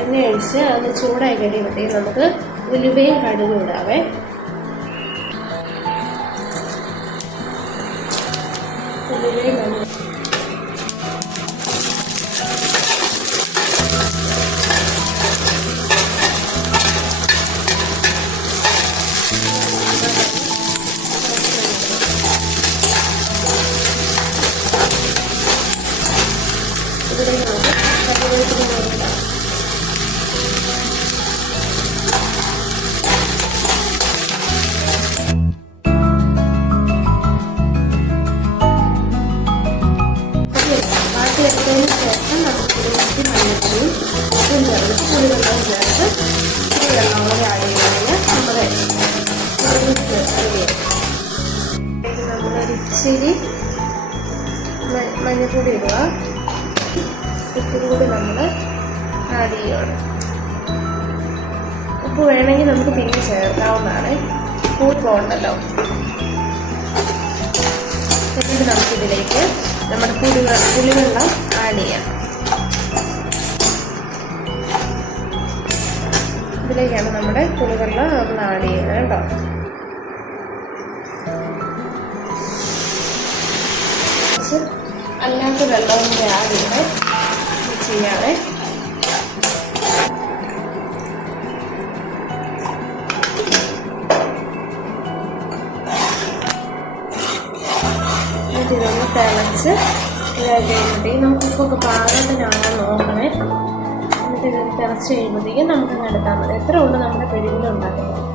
എണ്ണ ഒഴിച്ച് ഒന്ന് ചൂടായി കഴിയുമ്പോഴത്തേക്ക് നമുക്ക് ഉലുവയും കടുകും ഇടാവേ. ഉലുവയും കടുകും എടുത്തതിന് ശേഷം നമുക്ക് ഇതിലേക്ക് മഞ്ഞൾപ്പൊടിയും ഉപ്പും ചേർത്ത് പുളിവെള്ളം ചേർത്ത് പുളിവെള്ളം കൂടെ ആഡ് ചെയ്ത് നമ്മുടെ നമ്മളൊരു ഇച്ചിരി മഞ്ഞൾപ്പൊടി ഇടുക. ഉപ്പും കൂടി നമ്മൾ ആഡ് ചെയ്യണം. ഉപ്പ് വേണമെങ്കിൽ നമുക്ക് പിന്നെ ചേർക്കാവുന്നതാണ്, കൂടി പോകണ്ടല്ലോ. എന്നിട്ട് നമുക്കിതിലേക്ക് നമ്മുടെ പുളിവെള്ളം ആഡ് ചെയ്യാം. ഇതിലേക്കാണ് നമ്മുടെ പുളിവെള്ളം നമ്മൾ ആഡ് ചെയ്യുന്നത് കേട്ടോ. അല്ലാത്ത വെള്ളവും കൂടെ ആഡ് ചെയ്യാതെ ഇതൊന്ന് തിളച്ച് ഇതായി കഴിയുമ്പോഴത്തേക്കും നമുക്ക് ഉപ്പൊക്കെ പാകത്തിനാണോ നോക്കണേ. എന്നിട്ട് ഇത് തിളച്ച് കഴിയുമ്പോഴത്തേക്കും നമുക്കങ്ങ് എടുത്താൽ മതി. എത്ര ഉണ്ട് നമ്മുടെ പിഴിയിൽ ഉണ്ടാക്കുന്നത്.